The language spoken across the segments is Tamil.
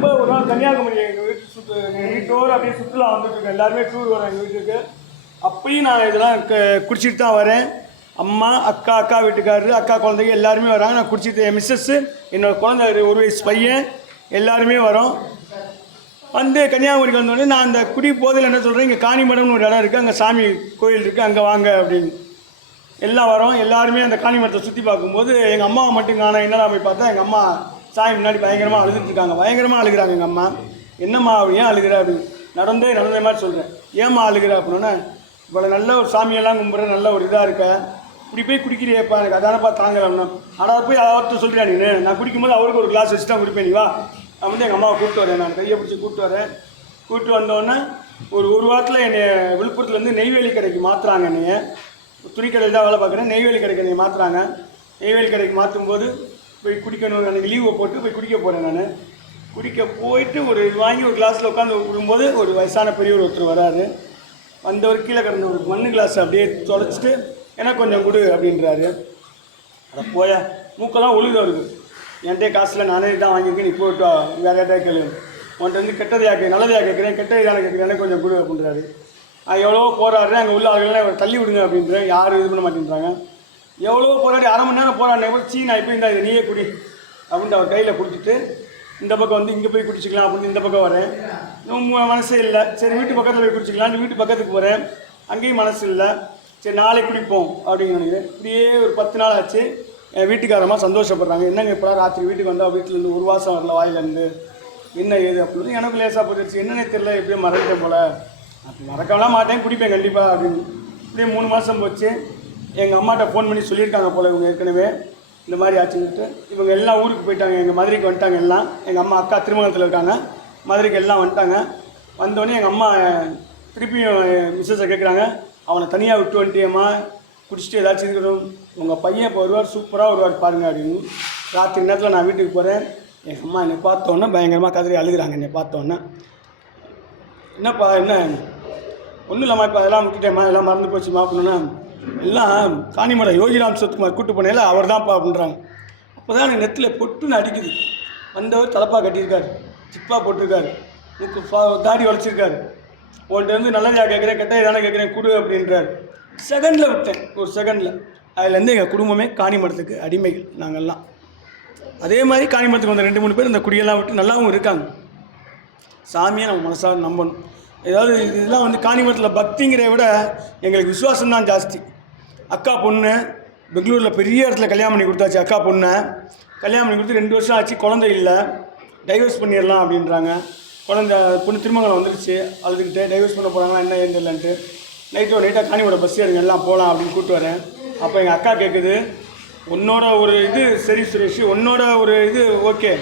ரொம்ப ஒரு நாள் கன்னியாகுமரி எங்கள் வீட்டு சுற்று எங்கள் வீட்டோடு அப்படியே சுற்றுலா வந்துட்டு எல்லாருமே டூர் வரோம் எங்கள் வீட்டுக்கு. அப்பயும் நான் இதெல்லாம் க- குடிச்சிட்டு தான் வரேன். அம்மா அக்கா அக்கா வீட்டுக்காரரு அக்கா குழந்தைங்க எல்லாருமே வராங்க. நான் குடிச்சிட்டு என் மிஸ்ஸஸ் என்னோட குழந்தை ஒரு வயசு பையன் எல்லாருமே வரோம். வந்து கன்னியாகுமரிக்கு வந்தோடனே நான் அந்த குடி போதையில் என்ன சொல்கிறேன் இங்கே காணிமடம்னு ஒரு இடம் இருக்குது அங்கே சாமி கோயில் இருக்குது அங்கே வாங்க அப்படின்னு. எல்லாம் வரோம். எல்லாருமே அந்த காணிமடத்தை சுற்றி பார்க்கும்போது எங்கள் அம்மாவை மட்டும் காண என்னடா போய் பார்த்தா எங்கள் அம்மா சாமி முன்னாடி பயங்கரமாக அழுதுட்டு இருக்காங்க பயங்கரமாக அழுகிறாங்க எங்கள் அம்மா. என்னம்மா ஏன் அழுகிற அப்படின்னு நடந்தே நடந்த மாதிரி சொல்கிறேன் ஏம்மா அழுகிற அப்படின்னா இவ்வளோ நல்ல ஒரு சாமியெல்லாம் கும்பிட்ற நல்ல ஒரு இதாக இருக்க. இப்படி போய் குடிக்கிறியப்பா எனக்கு அதானப்பா தாங்கலாம்னா ஆனால் போய் அவர்கிட்ட சொல்கிறேன் நீ நான். குடிக்கும்போது அவருக்கு ஒரு கிளாஸ் வச்சு தான் குடிப்பேன் நீ வா. நான் வந்து எங்கள் அம்மாவை கூப்பிட்டு வரேன். நான் கையை பிடிச்சி கூப்பிட்டு வரேன். கூப்பிட்டு வந்தோடனே ஒரு ஒரு வாரத்தில் என்னை விழுப்புரத்துலேருந்து நெய்வேலி கடைக்கு மாற்றுறாங்க என்னைய. துணிக்கடையில் தான் வேலை பார்க்குறேன். நெய்வேலி கடைக்கு என்னை மாற்றுறாங்க நெய்வேலி கடைக்கு மாற்றும்போது போய் குடிக்கணும் எனக்கு லீவை போட்டு போய் குடிக்க போகிறேன் நான். குடிக்க போயிட்டு ஒரு வாங்கி ஒரு கிளாஸில் உட்காந்து விடும்போது ஒரு வயசான பெரியவர் ஒருத்தர் வராரு. வந்தவர் கீழே கிடந்த ஒரு மண்ணு கிளாஸ் அப்படியே தொலைச்சிட்டு எனக்கு கொஞ்சம் கொடு அப்படின்றாரு. அதை போய மூக்கெல்லாம் ஒழுகு வருது என்கிட்ட காசில் நானே தான் வாங்கியிருக்கேன் நீ போட்டு வா, வேற யார்ட்டா கேளு? உன்கிட்ட வந்து கெட்டதையாக யா நல்லது கேட்குறேன் கெட்டது கேட்குறேன் எனக்கு கொஞ்சம் கொடு அப்படின்றாரு. எவ்வளோ போகிறாரு அங்கே உள்ள ஆளுகள்லாம் தள்ளி விடுங்க அப்படின்றேன் யாரும் இது பண்ண மாட்டேன்றாங்க. எவ்வளோ போராடி அரை மணி நேரம் போராடின சீ நான் இப்போ இந்த இதை நீயே குடி அப்படின்ட்டு அவர் கையில் குடிச்சிட்டு இந்த பக்கம் வந்து இங்கே போய் குடிச்சிக்கலாம் அப்படின்னு இந்த பக்கம் வரேன். உங்க மனசே இல்லை. சரி வீட்டு பக்கத்தில் போய் குடிச்சிக்கலாம். வீட்டு பக்கத்துக்கு போகிறேன் அங்கேயும் மனசு இல்லை. சரி நாளை குடிப்போம் அப்படின்னு நினைக்கிறேன் இப்படியே ஒரு பத்து நாள் ஆச்சு. என் வீட்டுக்காரமாக சந்தோஷப்படுறாங்க. என்னங்க இப்போ ராத்திரி வீட்டுக்கு வந்தால் வீட்டிலேருந்து ஒரு வாசம் வரல வாயிலேருந்து? என்ன ஏது அப்படின்னு எனக்கு லேசாக போட்டுருச்சு என்னன்னே தெரியல எப்படியும் மறந்துட்டேன் போல். அப்படி மறக்கலாம் மாட்டேன். குடிப்பேன் கண்டிப்பாக அப்படின்னு. இப்படியே மூணு மாதம் போச்சு. எங்கள் அம்மாட்ட ஃபோன் பண்ணி சொல்லியிருக்காங்க போல இவங்க ஏற்கனவே. இந்த மாதிரி ஆச்சுன்னுட்டு. இவங்க எல்லாம் ஊருக்கு போயிட்டாங்க. எங்கள் மதுரைக்கு வந்துட்டாங்க எல்லாம். எங்கள் அம்மா அக்கா திருமணத்தில் இருக்காங்க. மதுரைக்கு எல்லாம் வந்துட்டாங்க. வந்தோடனே எங்கள் அம்மா திருப்பியும் மிஸ்ஸஸை கேட்குறாங்க அவனை தனியாக விட்டு வந்துட்டியம்மா. குடிச்சிட்டு ஏதாச்சும் இருக்கணும் உங்கள் பையன் இப்போ வருவார் சூப்பராக வருவார் பாருங்க அப்படின்னு. ராத்திரி நேரத்தில் நான் வீட்டுக்கு போகிறேன் எங்கள் அம்மா என்னை பார்த்தோன்னே பயங்கரமாக கதறி அழுகுறாங்க. என்னை பார்த்தோன்னே. என்னப்பா என்ன? ஒன்றும் இல்லைம்மா இப்போ அதெல்லாம் விட்டுட்டேம்மா. எல்லாம் மறந்து போச்சுமா அப்படின்னா. எல்லாம் காணிமலை யோகிராம் சத்குமார் கூட்டு போனேல அவர் தான்ப்பா அப்படின்றாங்க. அப்போ தான் எனக்கு நெத்தில் பொட்டுன்னு அடிக்குது. வந்தவர் தலப்பா கட்டியிருக்காரு. சிப்பா போட்டிருக்காரு. எனக்கு தாடி வளைச்சிருக்காரு உன்கிட்ட வந்து நல்லதா கேட்குறேன் கெட்டது தானே கேட்குறேன் கொடு அப்படின்றாரு. செகண்டில் விட்டேன். ஒரு செகண்டில். அதுலேருந்து எங்கள் குடும்பமே காணிமரத்துக்கு அடிமைகள் நாங்கள்லாம் அதே மாதிரி காணிமரத்துக்கு வந்த ரெண்டு மூணு பேர் இந்த குடியெல்லாம் விட்டு நல்லாவும் இருக்காங்க. சாமியை நம்ம மனசாக நம்பணும். ஏதாவது இதெல்லாம் வந்து காணிமரத்தில் பக்திங்கிறத விட எங்களுக்கு விசுவாசம் தான் ஜாஸ்தி. அக்கா பொண்ணு பெங்களூரில் பெரிய இடத்துல கல்யாணம் பண்ணி கொடுத்தாச்சு அக்கா பொண்ணை. கல்யாணம் பண்ணி கொடுத்து ரெண்டு வருஷம் ஆச்சு குழந்தை இல்லை. டைவர்ஸ் பண்ணிடலாம் அப்படின்றாங்க. குழந்தை பொண்ணு திருமணம் வந்துருச்சு அழுதுகிட்டு டைவர்ஸ் பண்ண போகிறாங்களா என்ன ஏன் தெரியலன்ட்டு. நைட்டோ நைட்டாக காணிமோட பஸ் எடுங்க எல்லாம் போகலாம் அப்படின்னு கூப்பிட்டு வரேன். அப்போ எங்கள் அக்கா கேட்குது உன்னோட ஒரு இது சரி சுரேஷ் உன்னோட ஒரு இது ஓகே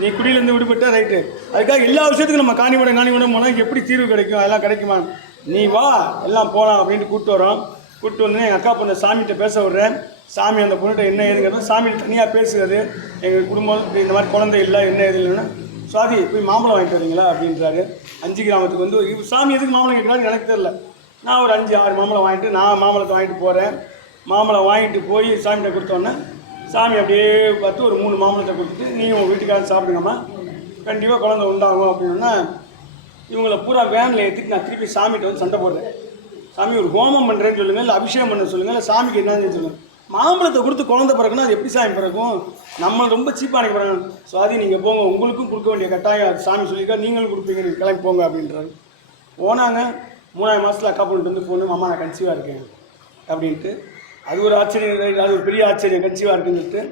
நீ குடியிலேருந்து விடுபட்டா ரைட்டு அதுக்காக எல்லா விஷயத்துக்கும் நம்ம காணிமடம் காணிமடம் போனால் எப்படி தீர்வு கிடைக்கும்? அதெல்லாம் கிடைக்குமா? நீ வா எல்லாம் போகலாம் அப்படின்ட்டு கூப்பிட்டு வரோம். கூப்பிட்டு வந்து எங்கள் அக்கா பொண்ணு சாமிகிட்ட பேச விட்றேன். சாமி அந்த பொண்ணுகிட்ட என்ன ஏதுங்கிறது சாமி தனியாக பேசுகிறது எங்கள் குடும்பம் இந்த மாதிரி குழந்தை இல்லை என்ன ஏது இல்லைன்னா சுவாதி போய் மாம்பழம் வாங்கிட்டு வரீங்களா? அப்படின்றாரு. அஞ்சு கிராமத்துக்கு வந்து சாமி எதுக்கு மாம்பழம் கேட்குறாரு? எனக்கு தெரில நான் ஒரு அஞ்சு ஆறு மாம்பழம் வாங்கிட்டு நான் மாம்பழத்தை வாங்கிட்டு போகிறேன் மாம்பழம் வாங்கிட்டு போய் சாமிகிட்ட கொடுத்தோன்னே சாமி அப்படியே பார்த்து ஒரு மூணு மாம்பழத்தை கொடுத்துட்டு நீங்கள் உங்கள் வீட்டுக்காரர் சாப்பிடுங்கம்மா. கண்டிப்பாக குழந்தை உண்டாகும் அப்படின்னா இவங்கள பூரா வேனில் ஏற்றிட்டு நான் திருப்பி சாமிகிட்ட வந்து சண்டை போடுறேன். சாமி ஒரு ஹோமம் பண்ணுறேன்னு சொல்லுங்கள் இல்லை அபிஷேகம் பண்ண சொல்லுங்கள் இல்லை சாமிக்கு என்னன்னு சொல்லுங்கள் மாம்பழத்தை கொடுத்து குழந்தை பிறகுனா அது எப்படி சாமி பிறக்கும்? நம்ம ரொம்ப சீப்பாக நினைக்க சுவாதி நீங்கள் போங்க உங்களுக்கும் கொடுக்க வேண்டிய கட்டாயம் சாமி சொல்லியிருக்கா நீங்களும் கொடுப்பீங்க நீங்கள் கிளம்பி போங்க அப்படின்றாரு. போனாங்க மூணாவது மாதத்தில் அக்கா பொண்ணுட்டு வந்து ஃபோனு மாமா நான் கன்சீவாக இருக்கேன். அப்படின்ட்டு அது ஒரு ஆச்சரியம் அது ஒரு பெரிய ஆச்சரியம் கன்சீவாக இருக்குன்னு சொல்லிட்டு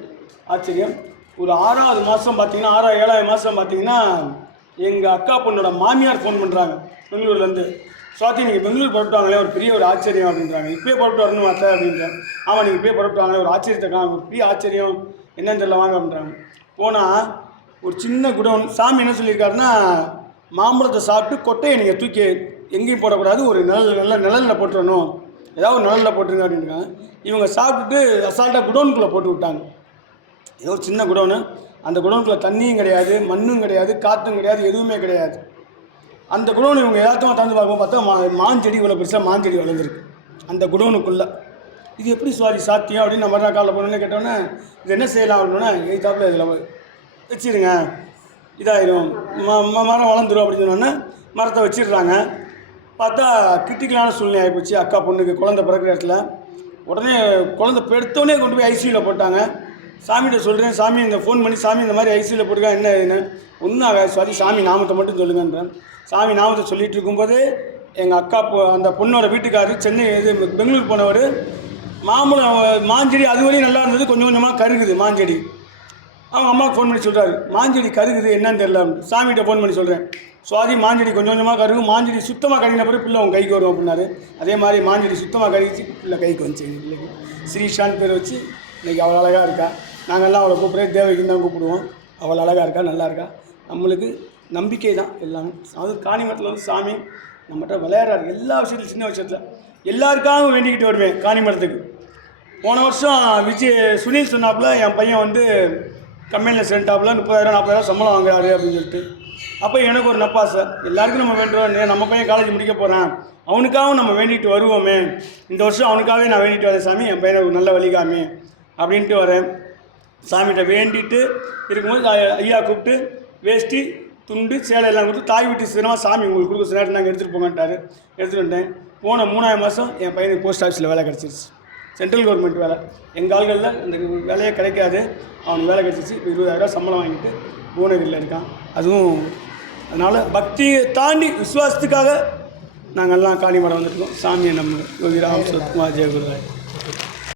ஆச்சரியம். ஒரு ஆறாவது மாதம் பார்த்தீங்கன்னா ஆறாவது ஏழாவது மாதம் பார்த்தீங்கன்னா எங்கள் அக்கா பொண்ணோட மாமியார் ஃபோன் பண்ணுறாங்க பெங்களூர்லேருந்து சுவாதி நீங்கள் பெங்களூர் புறப்பட்டு வாங்களே ஒரு பெரிய ஒரு ஆச்சரியம் அப்படின்றாங்க. இப்போயே புறப்பட்டு வரணும் அத்தை அப்படின்றேன் ஆமாம் நீங்கள் இப்போயே புறப்பட்டு ஒரு ஆச்சரியத்தை காணும் ஒரு பெரிய ஆச்சரியம். என்னன்னு தெரியல வாங்க அப்படின்றாங்க. போனால் ஒரு சின்ன குடோன் சாமி என்ன சொல்லியிருக்காருன்னா மாம்பழத்தை சாப்பிட்டு கொட்டையை நீங்கள் தூக்கி எங்கேயும் போடக்கூடாது ஒரு நிழல் நல்ல நிழலில் போட்டுறணும். ஏதாவது ஒரு நிழலில் போட்டுருங்க அப்படின்றாங்க. இவங்க சாப்பிட்டுட்டு அசால்ட்டாக குடோனுக்குள்ளே போட்டு விட்டாங்க. ஏதோ ஒரு சின்ன குடோனு அந்த குடோனுக்குள்ள தண்ணியும் கிடையாது மண்ணும் கிடையாது காற்றும் கிடையாது எதுவுமே கிடையாது. அந்த குடோனு இவங்க எல்லாத்தையும் திறந்து பார்க்கும்போது பார்த்தா மா மாஞ்செடி இவ்வளோ பெருசாக மாஞ்செடி வளர்ந்துருக்கு. அந்த குடோனுக்குள்ளே. இது எப்படி சுவாரி சாத்தியம் அப்படின்னு நம்ம மறுநாள் காலையில் போனோன்னே கேட்டோன்னே இது என்ன செய்யலாம் அப்படின்னா எய்தாப்பில் இதில் வச்சிருங்க. இதாயிரும். ம ம- மரம் வளர்ந்துரும் அப்படின்னு சொன்னோன்னே மரத்தை வச்சிடுறாங்க. பார்த்தா கிரிட்டிக்கலான சூழ்நிலை ஆகிப்போச்சு அக்கா பொண்ணுக்கு குழந்தை பிறக்கிற இடத்துல. உடனே குழந்தை பெடுத்தோடனே கொண்டு போய் ஐசியூவில் போட்டாங்க. சாமிகிட்ட சொல்கிறேன் சாமி இந்த ஃபோன் பண்ணி சாமி இந்த மாதிரி ஐசியில் போட்டுக்கா என்ன என்ன? ஒன்றும் ஆகாது சாரி சாமி நாமத்தை மட்டும் சொல்லுங்கன்றேன். சாமி நாமத்தை சொல்லிட்டு இருக்கும்போது எங்கள் அக்கா பொ அந்த பொண்ணோட வீட்டுக்காரர் சென்னை இது பெங்களூர் போனவர் மாம்பழம் மாஞ்செடி அது வரையும் நல்லா இருந்தது கொஞ்சம் கொஞ்சமாக கருகுது மாஞ்செடி. அவங்க அம்மாவுக்கு ஃபோன் பண்ணி சொல்கிறாரு மாஞ்செடி கருகுது என்னன்னு தெரியல. சாமிகிட்ட ஃபோன் பண்ணி சொல்கிறேன் சுவாதி மாஞ்செடி கொஞ்சம் கொஞ்சமாக கருகும் மாஞ்செடி சுத்தமாக கருகின பிறகு பிள்ளை உன் கைக்கு வரும் அப்படின்னாரு. அதே மாதிரி மாஞ்செடி சுத்தமாக கருகிச்சு பிள்ளை கைக்கு வந்துச்சு எங்கள் பிள்ளைக்கு ஸ்ரீஷான் பேர் வச்சு இன்றைக்கி அவ்வளோ அழகாக இருக்கா. நாங்கள்லாம் அவளை கூப்பிட்றேன். தேவைக்குன்னு தான் கூப்பிடுவோம். அவள் அழகாக இருக்கா? நல்லா இருக்கா? நம்மளுக்கு நம்பிக்கை தான் எல்லாமே. அது காணிமரத்தில் வந்து சாமி நம்மகிட்ட விளையாடுறாரு. எல்லா விஷயத்துலையும் சின்ன விஷயத்தில். எல்லாருக்காகவும் வேண்டிக்கிட்டு வருவேன் காணிமரத்துக்கு போன வருஷம் விஜய் சுனில் சொன்னாப்புல என் பையன் வந்து கம்பெனியில் சென்டாப்புல முப்பதாயிரம் நாற்பதாயிரம் சம்பளம் வாங்குறாரு அப்படின்னு சொல்லிட்டு. அப்போ எனக்கு ஒரு நப்பாசை. எல்லாருக்கும் நம்ம வேண்டுவோம் நம்ம பையன் காலேஜ் முடிக்க போகிறான் அவனுக்காகவும் நம்ம வேண்டிட்டு வருவோமே. இந்த வருஷம் அவனுக்காகவே நான் வேண்டிட்டு வரேன் சாமி. என் பையனை ஒரு நல்ல வழிகாமி. அப்படின்ட்டு வரேன். சாமிகிட்ட வேண்டிட்டு இருக்கும்போது ஐயா கூப்பிட்டு வேஷ்டி துண்டு சேலை எல்லாம் கொடுத்து தாய் வீட்டு சீரமாக சாமி உங்களுக்கு கொடுக்க சில நாங்கள் எடுத்துகிட்டு போங்கன்ட்டாரு எடுத்துகிட்டு வந்துட்டேன். போன மூணாயிரம் மாதம் என் பையனுக்கு போஸ்ட் ஆஃபீஸில் வேலை கிடச்சிருச்சு. சென்ட்ரல் கவர்மெண்ட் வேலை. எங்கள் ஆள்களில் இந்த வேலையே கிடைக்காது. அவனுக்கு வேலை கிடச்சிச்சு இருபதாயிரரூவா சம்பளம் வாங்கிட்டு பூனகிரியில் இருக்கான். அதுவும் அதனால் பக்தியை தாண்டி விசுவாசத்துக்காக நாங்கள் எல்லாம் காணிமரம் வந்துருக்கோம் சாமியை நம்ம யோகி ராம் சுத்குமார் ஜெயகுருராய்.